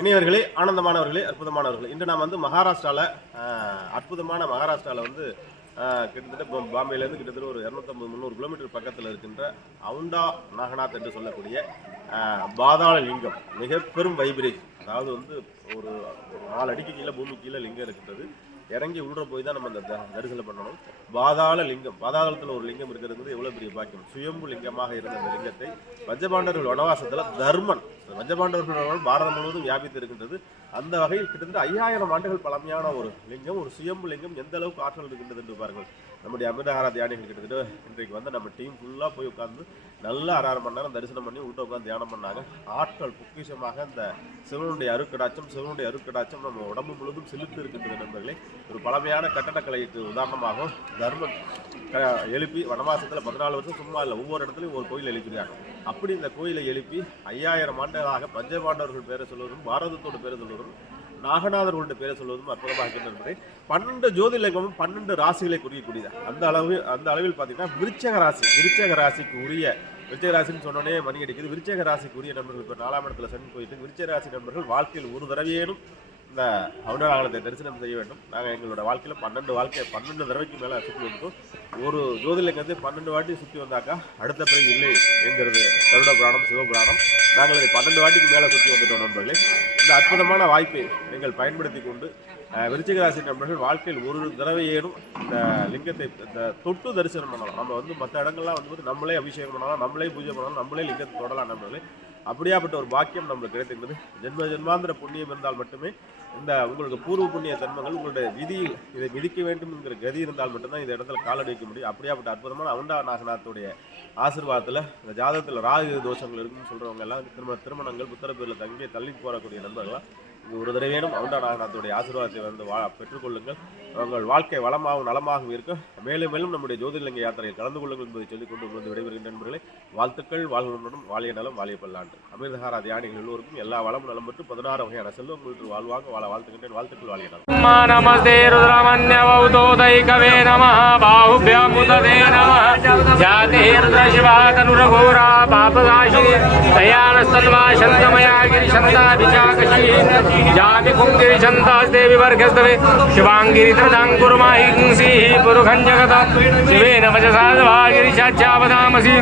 இனியவர்களே, ஆனந்தமானவர்களே, அற்புதமானவர்களே, இன்று நாம் மகாராஷ்டிராவில் அற்புதமான மகாராஷ்டிராவில் கிட்டத்தட்ட பாம்பேலேருந்து கிட்டத்தட்ட ஒரு 250-300 கிலோமீட்டர் பக்கத்தில் இருக்கின்ற அவுண்டா நாகநாத் என்று சொல்லக்கூடிய பாதாள லிங்கம். மிக பெரும் வைப்ரேஷன். அதாவது ஒரு 4 அடிக்கு கீழே பூமி கீழே லிங்கம் இருக்கின்றது. இறங்கி உள்ள போய் தான் நம்ம அந்த தரிசனம் பண்ணணும். பாதாள லிங்கம், பாதாளத்தில் ஒரு லிங்கம் இருக்கிறது எவ்வளோ பெரிய பாக்கியம். சுயம்பு லிங்கமாக இருந்த அந்த லிங்கத்தை பஞ்சபாண்டவர்கள் வனவாசத்தில் தர்மன், பஞ்சபாண்டவர்கள் பாரதம் முழுவதும் வியாபித்து இருக்கின்றது. அந்த வகையில் கிட்டத்தட்ட 5000 ஆண்டுகள் பழமையான ஒரு லிங்கம், ஒரு சுயம்பு லிங்கம். எந்த அளவுக்கு ஆற்றல் இருக்கின்றது என்று பாருங்கள். நம்முடைய அமிர்தஹார தியானிகள் கிட்டத்தட்ட இன்றைக்கு நம்ம டீம் ஃபுல்லாக போய் உட்காந்து நல்லா 6 மணி நேரம் தரிசனம் பண்ணி உள்ள உட்காந்து தியானம் பண்ணாங்க. ஆற்றல் பொக்கிஷமாக இந்த சிவனுடைய அருட்கடாட்சம் நம்ம உடம்பு முழுவதும் செலுத்து இருக்கின்றது நண்பர்களே. ஒரு பழமையான கட்டடக்கலைக்கு உதாரணமாகவும் தர்மன் எழுப்பி வனவாசத்தில் 14 வருஷம் சும்மா இல்லை, ஒவ்வொரு இடத்துலையும் ஒரு கோயில் எழுப்பினாங்க. அப்படி இந்த கோயிலை எழுப்பி 5000 ஆண்டுகளாக பஞ்சபாண்டவர்கள் பேரை சொல்வதும் பாரதத்தோட பேரை சொல்வதும் நாகநாதர்களுடைய பேரை சொல்வதும் அற்புதமாக இருக்கின்றது. 12 ஜோதிர்லிங்கமும் 12 ராசிகளை குறிக்கக்கூடியது. அந்த அளவில் பார்த்தீங்கன்னா விருச்சக ராசிக்கு உரிய, விருச்சக ராசின்னு சொன்னோடனே மணி அடிக்குது. விருச்சக ராசிக்கு உரிய நண்பர்கள் இப்போ 4ஆம் இடத்துல சனி போயிட்டு, விருச்சக ராசி நண்பர்கள் வாழ்க்கையில் ஒரு தடவையேனும் இந்த அவுண்டநாகத்தை தரிசனம் செய்ய வேண்டும். நாங்கள் எங்களோட வாழ்க்கையில் 12 தடவைக்கு மேலே சுற்றி வந்துட்டோம். ஒரு ஜோதிர்லிங்கத்தை 12 வாட்டி சுற்றி வந்தாக்கா அடுத்த பிறகு இல்லை என்கிறது கருட புராணம், சிவபுராணம். நாங்கள் இதை 12 வாட்டிக்கு மேலே சுற்றி வந்துட்டோம் நண்பர்களே. இந்த அற்புதமான வாய்ப்பை நீங்கள் பயன்படுத்தி கொண்டு விருச்சிக ராசி நண்பர்கள் வாழ்க்கையில் ஒரு தடவையேனும் இந்த லிங்கத்தை தொட்டு தரிசனம் பண்ணலாம். நம்ம மற்ற இடங்கள்லாம் நம்மளே அபிஷேகம் பண்ணலாம், நம்மளே பூஜை பண்ணலாம், நம்மளே லிங்கத்தை தொடலாம் நண்பர்களே. அப்படியாப்பட்ட ஒரு பாக்கியம் நம்மளுக்கு கிடைத்திருக்கிறது. ஜென்மாந்திர புண்ணியம் இருந்தால் மட்டுமே இந்த உங்களுக்கு பூர்வ புண்ணிய தன்மங்கள் உங்களுடைய விதியில் இதை மிதிக்க வேண்டும் என்கிற கதி இருந்தால் மட்டும்தான் இந்த இடத்துல காலடி வைக்க முடியும். அப்படியாப்பட்ட அற்புதமான அவுண்டா நாகநாத்துடைய ஆசீர்வாதத்தில் இந்த ஜாதகத்தில் ராகு தோஷங்கள் இருக்குன்னு சொல்கிறவங்க எல்லாம் திருமணங்கள் புத்தரப்பேரில் தங்கி தள்ளி போகக்கூடிய நண்பர்களாக இங்கே ஒரு தடவையும் அவுண்டா நாகநாத்துடைய ஆசீர்வாதத்தை பெற்றுக்கொள்ளுங்கள். உங்கள் வாழ்க்கை வளமாகவும் நலமாகவும் இருக்க மேலும் மேலும் நம்முடைய ஜோதிர்லிங்க யாத்திரையில் கலந்து கொள்ளுங்கள் என்பதை சொல்லிக்கொண்டு உங்களுக்கு விடைபெறுகின்ற நண்பர்களே. வாழ்த்துக்கள், வாழ்வுடன் வாழிய நலம், வாழிய பல்லாண்டு. அமிர்தஹார தியானிகள் எல்லோருக்கும் எல்லா வளமும் நலம் பெற்று 16 வகையான செல்வம் உங்களுக்கு வாழ்வாங்க வாழ வாழ்த்துக்கின்றேன். வாழ்த்துக்கள், வாழிய நலம். நமஸ்தே ருத்ரமன்யவௌதோதைகவே நமः பாஹுப்யமுததே நமः ஜாதே ருத்ரசிவாதனுரகோரா பாபகாஷி தயானஸ்தன்வா சந்தமயா கிரிசந்தாபிச்சாகஷி ஜாதி குங்கிரிசந்தாஸ்தே விவர்கஸ்தவே शिवांगिरित्रदांकुर्माहिंसी पुरुखं जगत शिवेन वचसा वागिरिशाच्चावदामसि